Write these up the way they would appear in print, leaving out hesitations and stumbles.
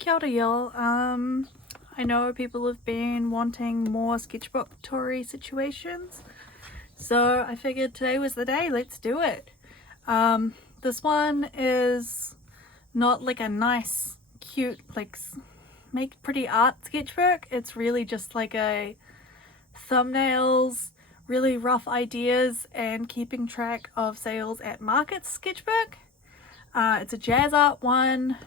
Kia ora, y'all. I know people have been wanting more sketchbook toury situations, so I figured today was the day. Let's do it. This one is not like a nice, cute, like make pretty art sketchbook. It's really just like a thumbnails, really rough ideas, and keeping track of sales at markets sketchbook. It's a jazz art one.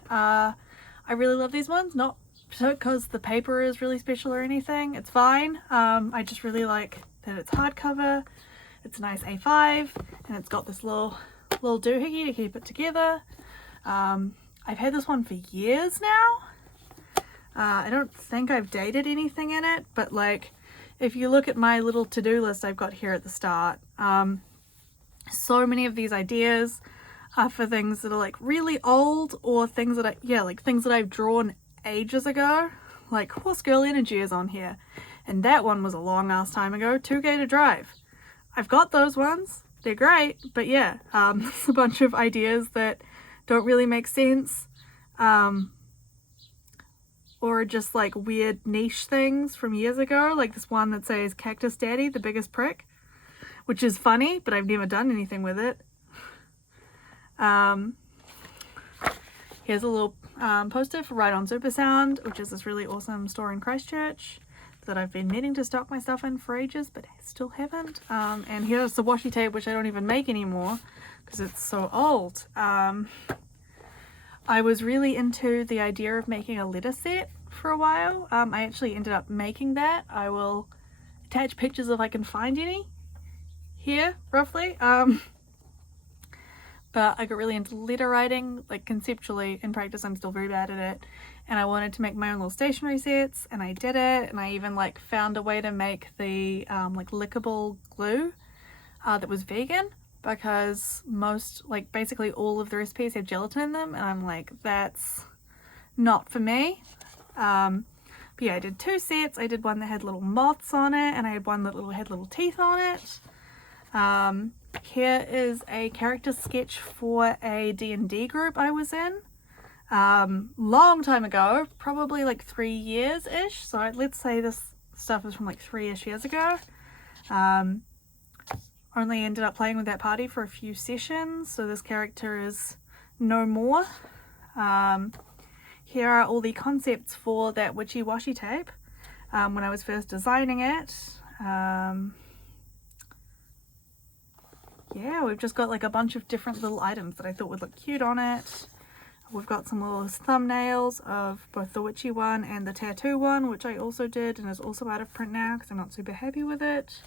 I really love these ones, not because the paper is really special or anything. It's fine. I just really like that it's hardcover. It's a nice A5, and it's got this little doohickey to keep it together. I've had this one for years now. I don't think I've dated anything in it, but like if you look at my little to-do list I've got here at the start, so many of these ideas are for things that are like really old, or things that things that I've drawn ages ago. Like Horse Girl Energy is on here, and that one was a long ass time ago. 2K to Drive. I've got those ones. They're great, but yeah, there's a bunch of ideas that don't really make sense, or just like weird niche things from years ago, like this one that says Cactus Daddy, the biggest prick, which is funny, but I've never done anything with it. Here's a little poster for Ride on Supersound, which is this really awesome store in Christchurch that I've been meaning to stock my stuff in for ages, but I still haven't. And here's the washi tape, which I don't even make anymore because it's so old. I was really into the idea of making a letter set for a while. I actually ended up making that. I will attach pictures if I can find any here, roughly. But I got really into letter writing, like conceptually. In practice I'm still very bad at it, and I wanted to make my own little stationery sets, and I did it, and I even like found a way to make the like lickable glue that was vegan, because most, like basically all of the recipes have gelatin in them, and I'm like, that's not for me. But yeah, I did 2 sets. I did one that had little moths on it, and I had one that had little teeth on it. Here is a character sketch for a D&D group I was in long time ago, probably like 3 years-ish, so let's say this stuff is from like 3-ish years ago. Only ended up playing with that party for a few sessions, so this character is no more. Here are all the concepts for that witchy washi tape when I was first designing it. Yeah, we've just got like a bunch of different little items that I thought would look cute on it. We've got some little thumbnails of both the witchy one and the tattoo one, which I also did and is also out of print now because I'm not super happy with it.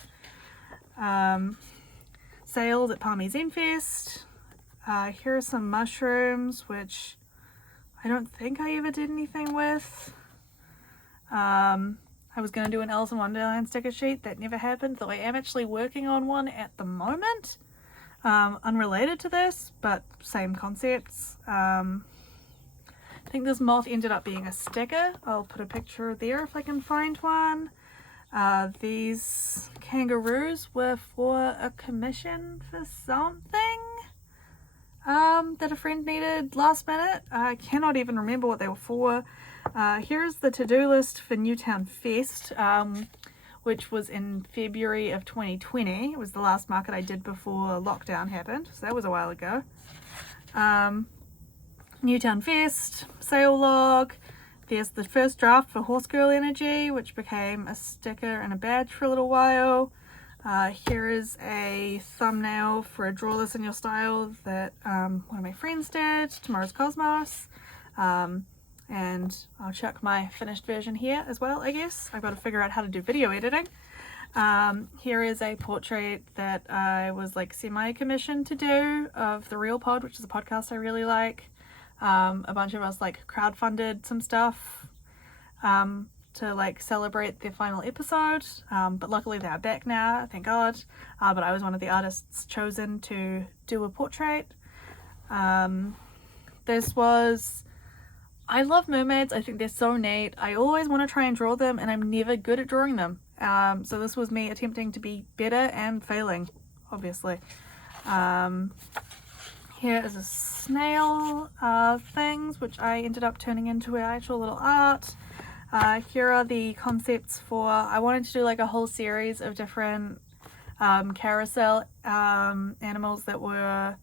Sales at Palmy Zenfest. Here are some mushrooms, which I don't think I ever did anything with. I was going to do an Alice in Wonderland sticker sheet. That never happened, though I am actually working on one at the moment. Unrelated to this, but same concepts. I think this moth ended up being a sticker. I'll put a picture there if I can find one. These kangaroos were for a commission for something that a friend needed last minute. I cannot even remember what they were for. Here's the to-do list for Newtown Fest, which was in February of 2020. It was the last market I did before lockdown happened, so that was a while ago. Newtown Fest, sale log. There's the first draft for Horse Girl Energy, which became a sticker and a badge for a little while. Here is a thumbnail for a Draw This in Your Style that one of my friends did, Tomorrow's Cosmos. And I'll chuck my finished version here as well, I guess. I've got to figure out how to do video editing. Here is a portrait that I was like semi-commissioned to do of The Real Pod, which is a podcast I really like. A bunch of us like crowdfunded some stuff to like celebrate their final episode, but luckily they are back now, thank God. But I was one of the artists chosen to do a portrait. This was... I love mermaids. I think they're so neat. I always want to try and draw them, and I'm never good at drawing them. So this was me attempting to be better and failing, obviously. Here is a snail things, which I ended up turning into actual little art. Here are the concepts for, I wanted to do like a whole series of different carousel animals that were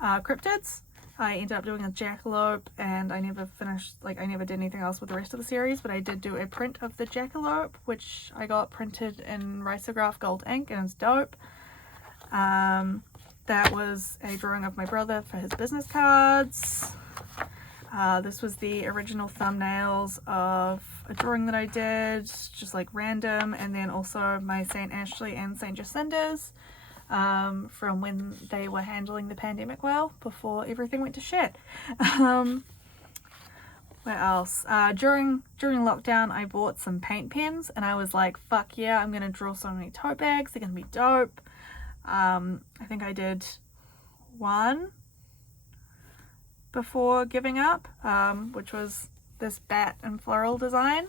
cryptids. I ended up doing a jackalope, and I never finished, like I never did anything else with the rest of the series, but I did do a print of the jackalope, which I got printed in risograph gold ink, and it's dope. That was a drawing of my brother for his business cards. This was the original thumbnails of a drawing that I did, just like random, and then also my St. Ashley and St. Jacinda's from when they were handling the pandemic well, before everything went to shit. Where else? During lockdown, I bought some paint pens, and I was like, fuck yeah, I'm gonna draw so many tote bags, they're gonna be dope. I think I did one before giving up, which was this bat and floral design,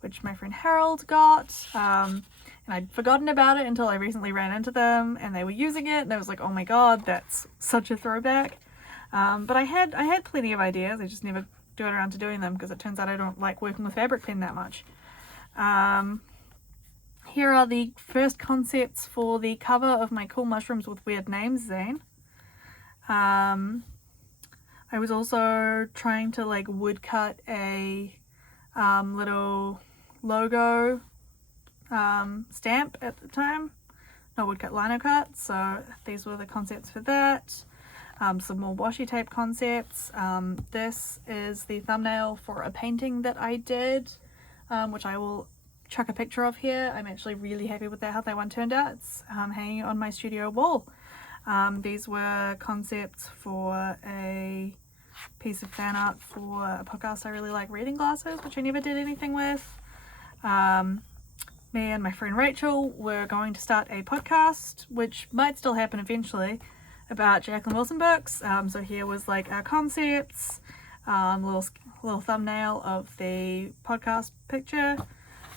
which my friend Harold got, and I'd forgotten about it until I recently ran into them and they were using it, and I was like, oh my god, that's such a throwback. But I had plenty of ideas, I just never got around to doing them because it turns out I don't like working with fabric pen that much. Here are the first concepts for the cover of my Cool Mushrooms with Weird Names zine. I was also trying to like woodcut a little logo stamp at the time. Not woodcut, lino cut. So these were the concepts for that. Some more washi tape concepts. This is the thumbnail for a painting that I did, which I will chuck a picture of here. I'm actually really happy with how that one turned out. It's hanging on my studio wall. These were concepts for a piece of fan art for a podcast I really like, Reading Glasses, which I never did anything with. Me and my friend Rachel were going to start a podcast, which might still happen eventually, about Jacqueline Wilson books. So here was like our concepts, little thumbnail of the podcast picture.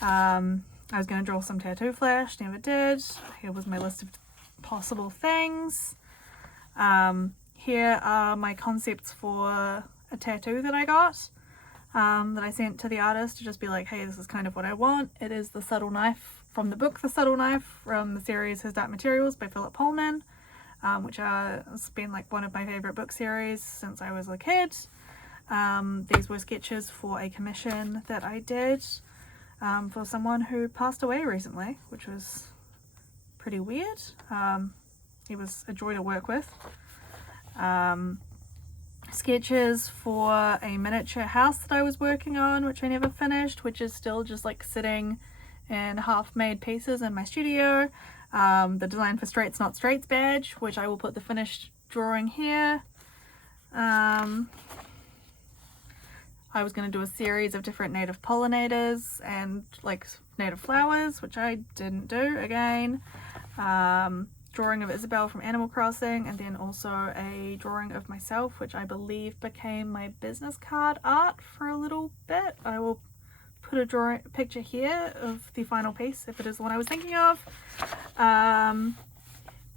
I was going to draw some tattoo flash, never did. Here was my list of possible things. Here are my concepts for a tattoo that I got, that I sent to the artist to just be like, hey, this is kind of what I want. It is the subtle knife from the book The Subtle Knife, from the series His Dark Materials by Philip Pullman, which has been like one of my favorite book series since I was a kid. These were sketches for a commission that I did for someone who passed away recently, which was pretty weird. He was a joy to work with. Sketches for a miniature house that I was working on, which I never finished, which is still just like sitting in half-made pieces in my studio. The Design for Straights Not Straights badge, which I will put the finished drawing here. I was going to do a series of different native pollinators and like native flowers, which I didn't do again. Drawing of Isabel from Animal Crossing, and then also a drawing of myself, which I believe became my business card art for a little bit. I will put a picture here of the final piece if it is the one I was thinking of.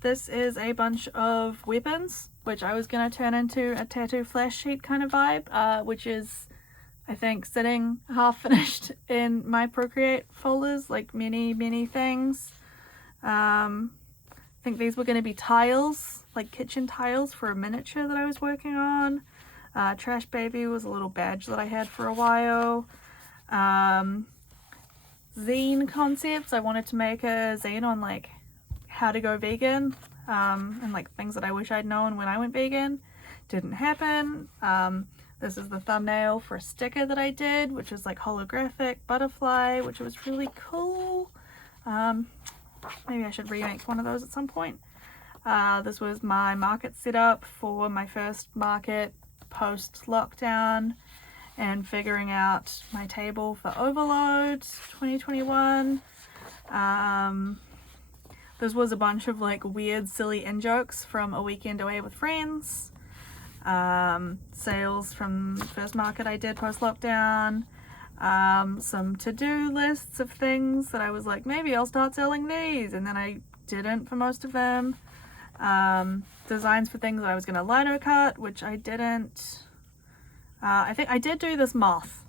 This is a bunch of weapons, which I was going to turn into a tattoo flash sheet kind of vibe, which is, I think, sitting half finished in my Procreate folders, like many things. I think these were going to be tiles, like kitchen tiles for a miniature that I was working on. Trash Baby was a little badge that I had for a while. Zine concepts. I wanted to make a zine on like how to go vegan, and like things that I wish I'd known when I went vegan. Didn't happen. This is the thumbnail for a sticker that I did, which is like holographic butterfly, which was really cool. Maybe I should remake one of those at some point. This was my market setup for my first market post-lockdown and figuring out my table for Overload 2021. This was a bunch of like weird, silly in-jokes from a weekend away with friends. Sales from the first market I did post-lockdown. Some to-do lists of things that I was like, maybe I'll start selling these, and then I didn't for most of them. designs for things that I was going to lino cut, which I didn't. I think I did do this moth.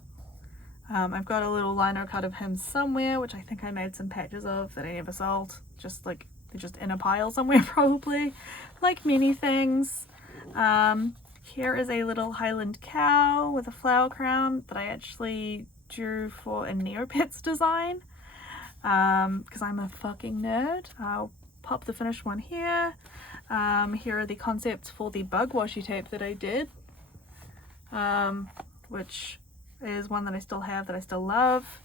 I've got a little lino cut of him somewhere, which I think I made some patches of that I never sold. Just like, they're just in a pile somewhere probably, like many things. Here is a little Highland cow with a flower crown that I actually drew for a Neopets design, because I'm a fucking nerd. I'll pop the finished one here. Here are the concepts for the bug washi tape that I did, which is one that I still have, that I still love.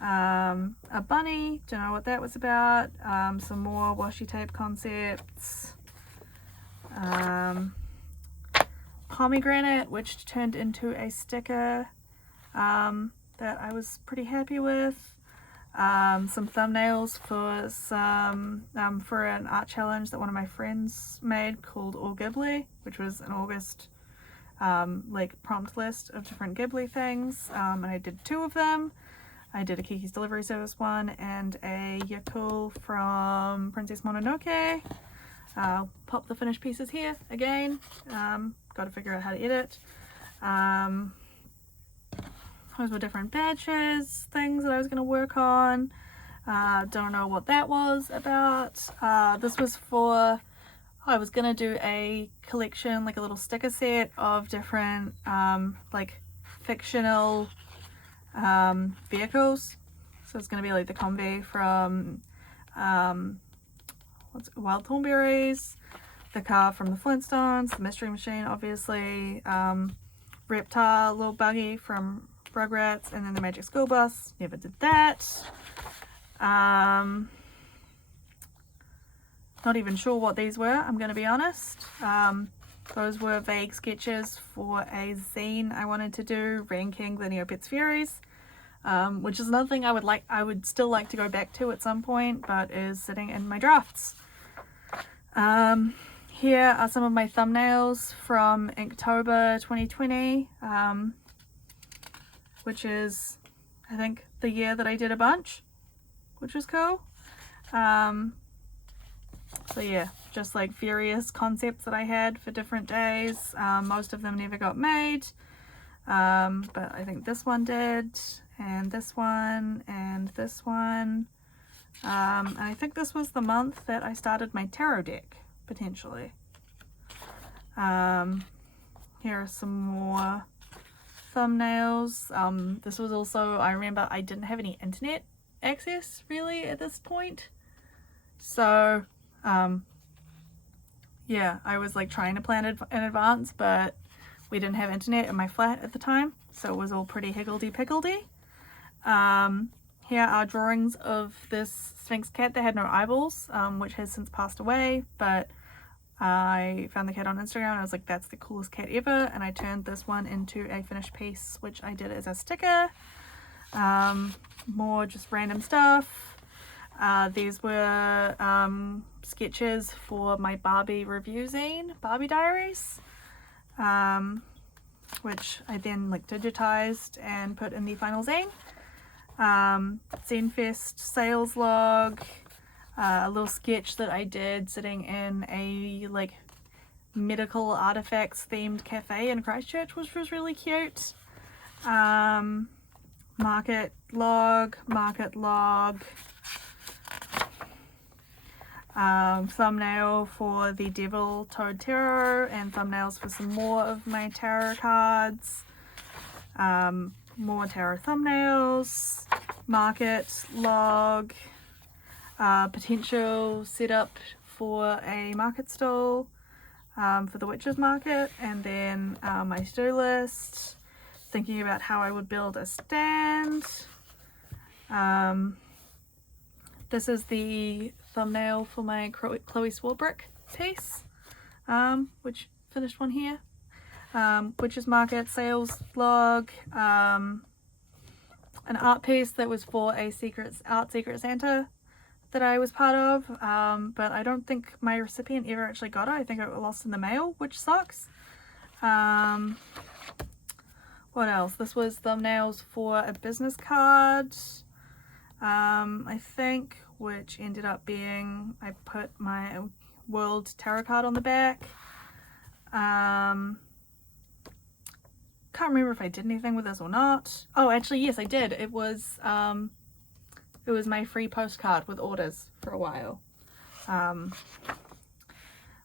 A bunny, don't know what that was about. Some more washi tape concepts. Pomegranate, which turned into a sticker that I was pretty happy with. Some thumbnails for for an art challenge that one of my friends made called All Ghibli, which was an August like prompt list of different Ghibli things, and I did 2 of them. I did a Kiki's Delivery Service one and a Yakul from Princess Mononoke. I'll pop the finished pieces here again. Got to figure out how to edit. Those were different batches, things that I was going to work on. Don't know what that was about. This was for, I was going to do a collection, like a little sticker set of different like fictional vehicles. So it's going to be like the Combi from Wild Thornberries, the car from the Flintstones, the Mystery Machine obviously, Reptile, little buggy from Rugrats, and then the Magic School Bus. Never did that. Not even sure what these were, I'm going to be honest. Those were vague sketches for a zine I wanted to do, ranking the Neopets Fairies, which is another thing I would still like to go back to at some point, but is sitting in my drafts. Here are some of my thumbnails from Inktober 2020, which is, I think, the year that I did a bunch, which was cool. So yeah, just like various concepts that I had for different days. Most of them never got made, but I think this one did, and this one, and this one. And I think this was the month that I started my tarot deck, potentially. Here are some more thumbnails. This was also, I remember I didn't have any internet access really at this point. So, yeah, I was like trying to plan it in advance, but we didn't have internet in my flat at the time. So it was all pretty higgledy-piggledy. Here are drawings of this Sphinx cat that had no eyeballs, which has since passed away, but I found the cat on Instagram and I was like, that's the coolest cat ever, and I turned this one into a finished piece, which I did as a sticker. More just random stuff. These were sketches for my Barbie review zine, Barbie Diaries, which I then like digitized and put in the final zine. Zenfest sales log, a little sketch that I did sitting in a like medical artifacts themed cafe in Christchurch, which was really cute. Market log, thumbnail for the Devil Toad Tarot, and thumbnails for some more of my tarot cards. More tarot thumbnails, market log, potential setup for a market stall for the Witches Market, and then my to-do list, thinking about how I would build a stand. This is the thumbnail for my Chloe Swarbrick piece, which finished one here. Witches Market sales log, an art piece that was for a Secret Santa that I was part of, but I don't think my recipient ever actually got it. I think it got lost in the mail, which sucks. What else? This was thumbnails for a business card, I think, which ended up being, I put my World tarot card on the back. Can't remember if I did anything with this or not. Oh, actually, yes, I did. It was my free postcard with orders for a while.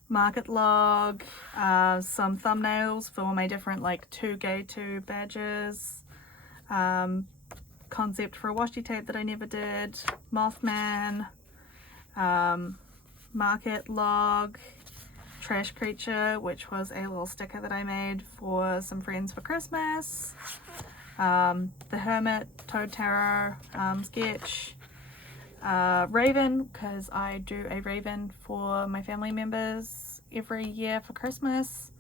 Market log, some thumbnails for my different like Too Gay To badges, concept for a washi tape that I never did, Mothman, market log, trash creature, which was a little sticker that I made for some friends for Christmas, the hermit, toad tarot, sketch, raven, because I do a raven for my family members every year for Christmas,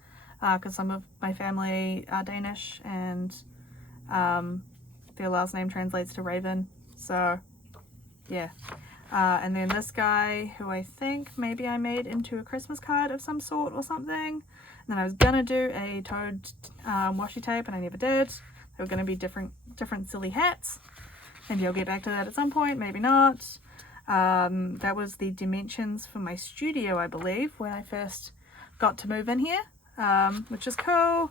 because some of my family are Danish and their last name translates to raven, so yeah. And then this guy who I think maybe I made into a Christmas card of some sort or something. And then I was gonna do a toad washi tape and I never did. They were gonna be different silly hats. Maybe I'll get back to that at some point, maybe not. That was the dimensions for my studio, I believe, when I first got to move in here, which is cool.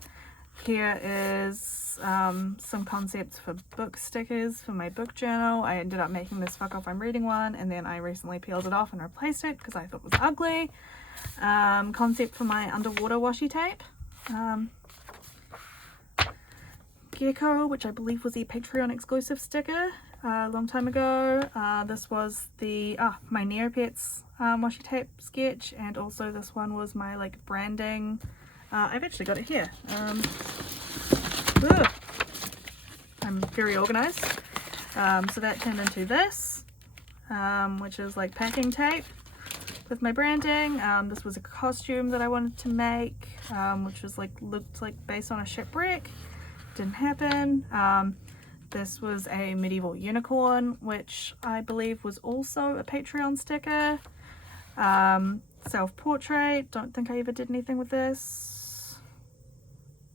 Here is some concepts for book stickers for my book journal. I ended up making this fuck off I'm reading one, and then I recently peeled it off and replaced it because I thought it was ugly. Concept for my underwater washi tape. Gecko, which I believe was a Patreon exclusive sticker a long time ago. This was the my Neopets washi tape sketch, and also this one was my like branding. I've actually got it here. I'm very organized. So that turned into this, which is like packing tape with my branding. This was a costume that I wanted to make, which was like looked like based on a shipwreck. Didn't happen. This was a medieval unicorn, which I believe was also a Patreon sticker. Self-portrait. Don't think I ever did anything with this.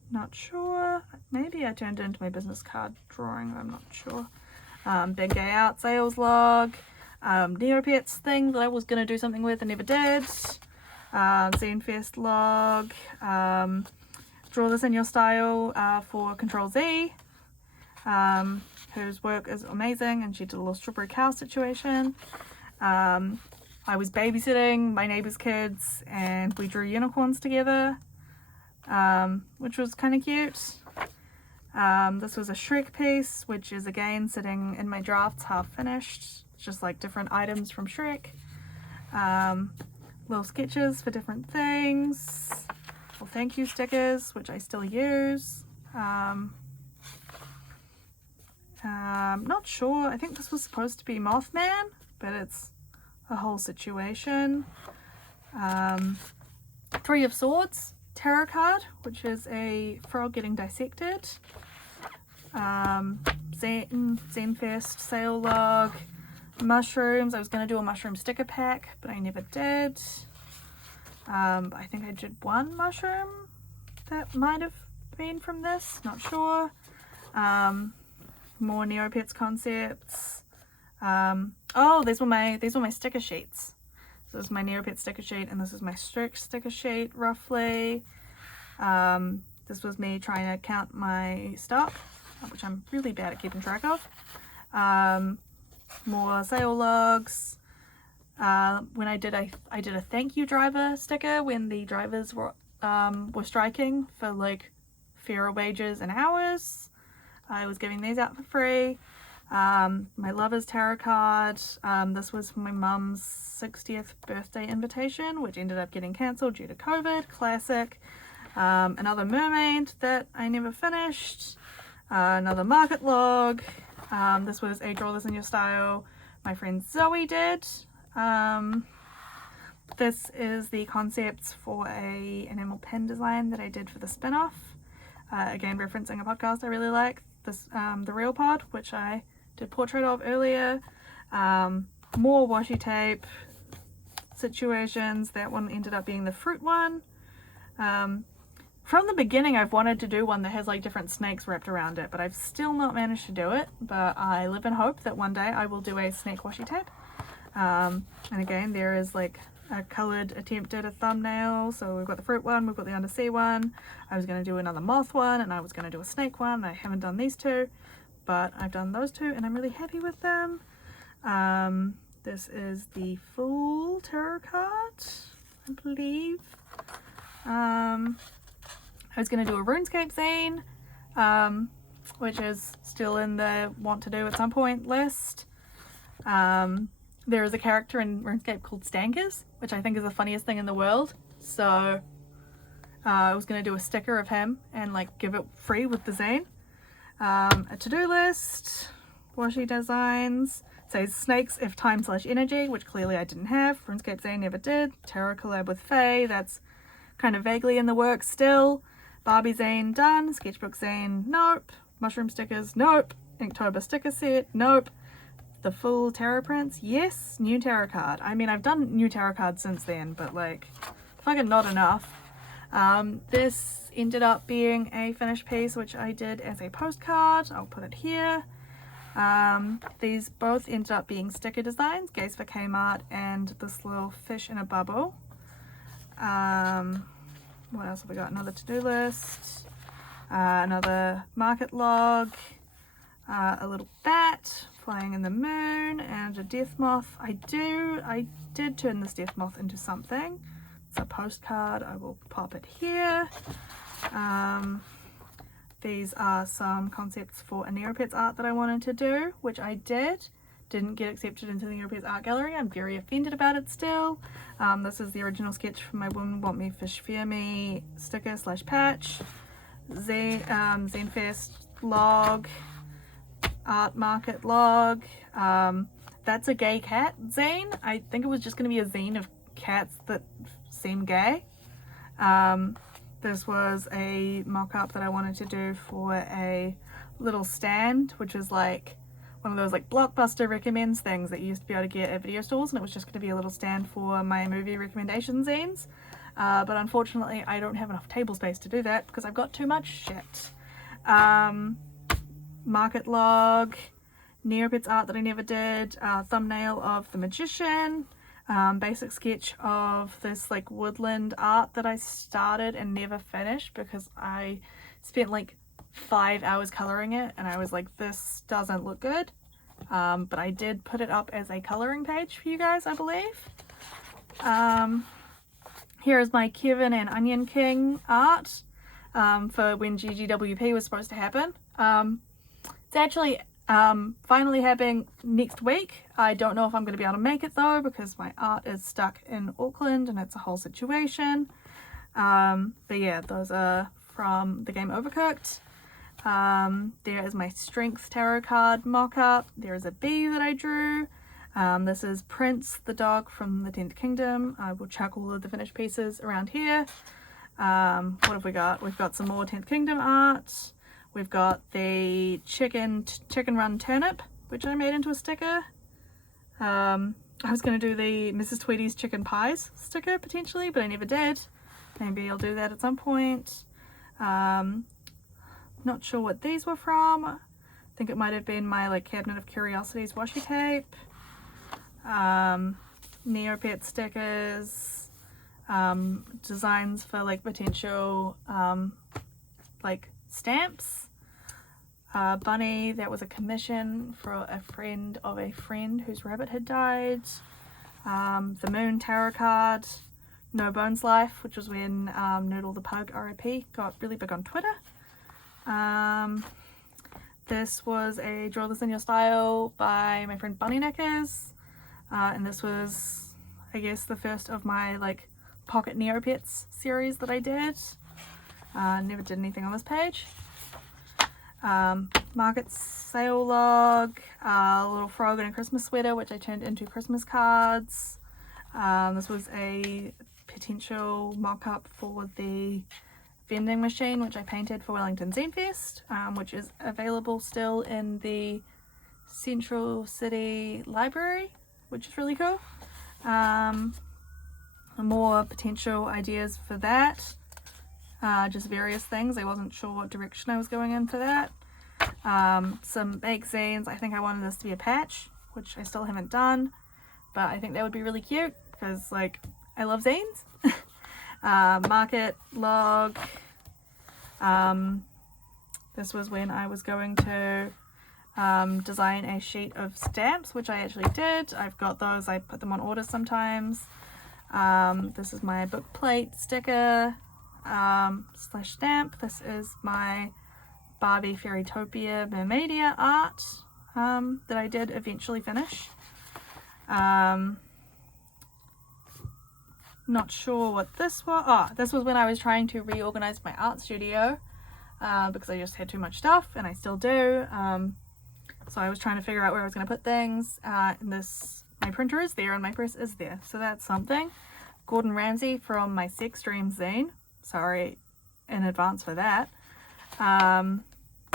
Not sure. Maybe I turned it into my business card drawing. I'm not sure. Big Gay Out sales log. Neopets thing that I was going to do something with and never did. Zenfest log. Draw This in Your Style for Control Z. Whose work is amazing, and she did a little strawberry cow situation. I was babysitting my neighbor's kids and we drew unicorns together, which was kind of cute. This was a Shrek piece, which is again sitting in my drafts half finished. It's just like different items from Shrek. Little sketches for different things. Little thank you stickers, which I still use. Not sure. I think this was supposed to be Mothman, but it's a whole situation. Three of Swords tarot card, which is a frog getting dissected. Zenfest sale log. Mushrooms. I was going to do a mushroom sticker pack, but I never did. I think I did one mushroom that might have been from this, not sure. More Neopets concepts. Oh, these were my sticker sheets. This is my Neopets sticker sheet, and this is my Strict sticker sheet, roughly. This was me trying to count my stock, which I'm really bad at keeping track of. More sale logs. When I did a thank you driver sticker when the drivers were striking for like fairer wages and hours. I was giving these out for free. My lover's tarot card. This was for my mum's 60th birthday invitation, which ended up getting cancelled due to COVID. Classic. Another mermaid that I never finished. Another market log. This was a Draw This in Your Style my friend Zoe did. This is the concepts for a enamel pen design that I did for the spin-off. Again, referencing a podcast I really like. This, the Real Pod, which I did portrait of earlier. More washi tape situations. That one ended up being the fruit one. From the beginning I've wanted to do one that has like different snakes wrapped around it, but I've still not managed to do it, but I live in hope that one day I will do a snake washi tape. And again, there is like a coloured attempt at a thumbnail. So we've got the fruit one, we've got the undersea one. I was going to do another moth one, and I was going to do a snake one. I haven't done these two, but I've done those two and I'm really happy with them. This is the full tarot card, I believe. I was going to do a RuneScape zine, which is still in the want to do at some point list. There is a character in RuneScape called Stankers, which I think is the funniest thing in the world. So I was going to do a sticker of him and like give it free with the zine. A to-do list, washi designs, says snakes if time/energy, which clearly I didn't have. RuneScape zine never did. Tarot collab with Faye, that's kind of vaguely in the works still. Barbie zine done. Sketchbook zine, nope. Mushroom stickers, nope. Inktober sticker set, nope. The full tarot prints, yes. New tarot card. I mean, I've done new tarot cards since then, but like, fucking not enough. This ended up being a finished piece, which I did as a postcard. I'll put it here. These both ended up being sticker designs, Gaze for Kmart and this little fish in a bubble. What else have we got? Another to-do list, another market log, a little bat flying in the moon, and a death moth. I did turn this death moth into something. It's a postcard. I will pop it here. These are some concepts for a Neopets art that I wanted to do, which I did. Didn't get accepted into the Neopets art gallery. I'm very offended about it still. This is the original sketch for my Women Want Me Fish Fear Me sticker / patch. Zenfest log. Art market log. That's a gay cat zine. I think it was just going to be a zine of cats that seem gay. This was a mock-up that I wanted to do for a little stand, which is like one of those like Blockbuster recommends things that you used to be able to get at video stores, and it was just going to be a little stand for my movie recommendation zines. But unfortunately I don't have enough table space to do that because I've got too much shit. Market log, Neopets art that I never did, thumbnail of the magician, basic sketch of this like woodland art that I started and never finished because I spent like 5 hours coloring it and I was like, this doesn't look good. But I did put it up as a coloring page for you guys, I believe. Here is my Kevin and Onion King art for when GGWP was supposed to happen. It's actually finally happening next week. I don't know if I'm going to be able to make it though because my art is stuck in Auckland and it's a whole situation. But yeah, those are from the game Overcooked. There is my Strength tarot card mock-up. There is a bee that I drew. This is Prince, the dog from the 10th Kingdom. I will chuck all of the finished pieces around here. What have we got? We've got some more 10th Kingdom art. We've got the chicken run turnip, which I made into a sticker. I was going to do the Mrs. Tweedy's chicken pies sticker potentially, but I never did. Maybe I'll do that at some point. Not sure what these were from. I think it might have been my like Cabinet of Curiosities washi tape. Neopet stickers. Designs for like potential like stamps. Bunny, that was a commission for a friend of a friend whose rabbit had died. The Moon tarot card. No Bones Life, which was when Noodle the Pug, RIP, got really big on Twitter. This was a Draw This In Your Style by my friend Bunny Knickers. And this was, I guess, the first of my like Pocket Neopets series that I did. Never did anything on this page. Market sale log, a little frog in a Christmas sweater which I turned into Christmas cards. This was a potential mock-up for the vending machine which I painted for Wellington Zenfest, which is available still in the Central City Library, which is really cool. More potential ideas for that. Just various things. I wasn't sure what direction I was going in for that. Some bake zines. I think I wanted this to be a patch, which I still haven't done, but I think that would be really cute because like I love zines. Market log. This was when I was going to design a sheet of stamps, which I actually did. I've got those, I put them on order sometimes. This is my book plate sticker slash stamp. This is my Barbie Fairytopia Mermaidia art that I did eventually finish. Not sure what this was. Oh, this was when I was trying to reorganize my art studio because I just had too much stuff, and I still do. So I was trying to figure out where I was going to put things. And my printer is there and my press is there, so that's something. Gordon Ramsay from my Sex Dream zine. Sorry in advance for that.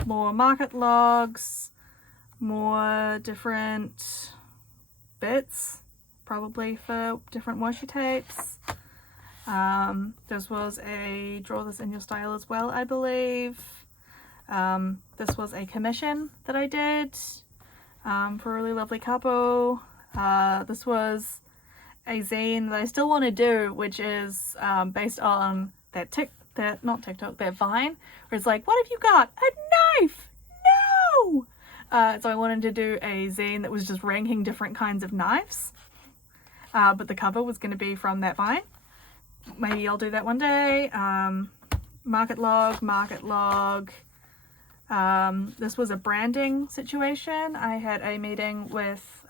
More market logs, more different bits, probably for different washi tapes. This was a draw this in your style as well, I believe. This was a commission that I did for a really lovely couple. This was a zine that I still want to do, which is based on that Vine, where it's like, what have you got? A knife! No! So I wanted to do a zine that was just ranking different kinds of knives. But the cover was going to be from that Vine. Maybe I'll do that one day. Market log. This was a branding situation. I had a meeting with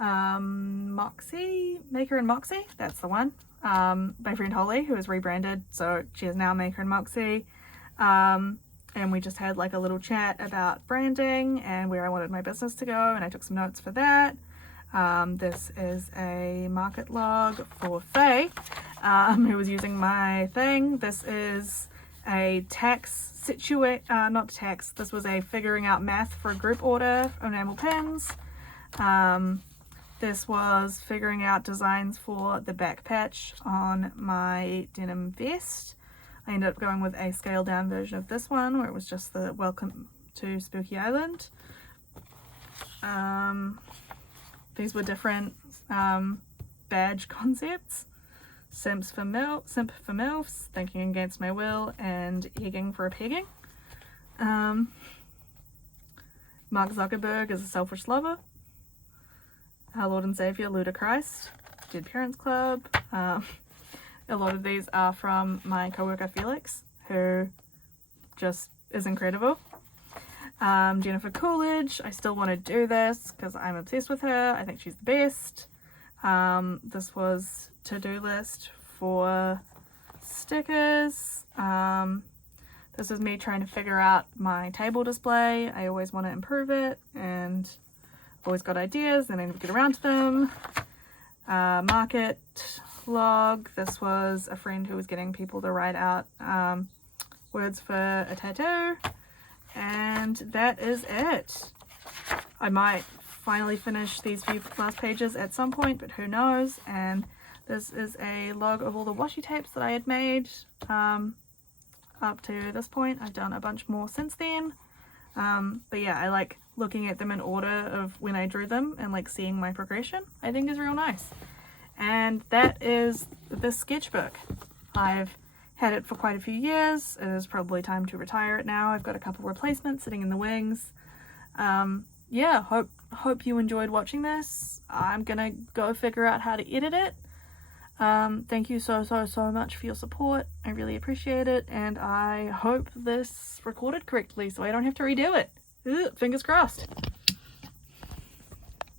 Moxie, Maker and Moxie, that's the one. My friend Holly, who has rebranded, so she is now Maker and Moxie. And we just had like a little chat about branding and where I wanted my business to go, and I took some notes for that. This is a market log for Faye, who was using my thing. This is a tax not tax, this was a figuring out math for a group order enamel pins. This was figuring out designs for the back patch on my denim vest. I ended up going with a scaled down version of this one, where it was just the welcome to Spooky Island. These were different badge concepts. Simp for MILFs, thinking against my will, and egging for a pegging. Mark Zuckerberg is a selfish lover. Our Lord and Savior, Ludachrist, Dead Parents Club. A lot of these are from my coworker Felix, who just is incredible. Jennifer Coolidge, I still want to do this because I'm obsessed with her. I think she's the best. This was to-do list for stickers. This is me trying to figure out my table display. I always want to improve it, and I've always got ideas and I never get around to them. Market log. This was a friend who was getting people to write out words for a tattoo, and that is it. I might finally finish these few last pages at some point, but who knows. And this is a log of all the washi tapes that I had made up to this point. I've done a bunch more since then, but yeah, I like looking at them in order of when I drew them and like seeing my progression. I think is real nice. And that is the sketchbook. I've had it for quite a few years. It is probably time to retire it now. I've got a couple replacements sitting in the wings. Yeah, hope you enjoyed watching this. I'm gonna go figure out how to edit it. Thank you so much for your support. I really appreciate it, and I hope this recorded correctly so I don't have to redo it. Ugh, fingers crossed.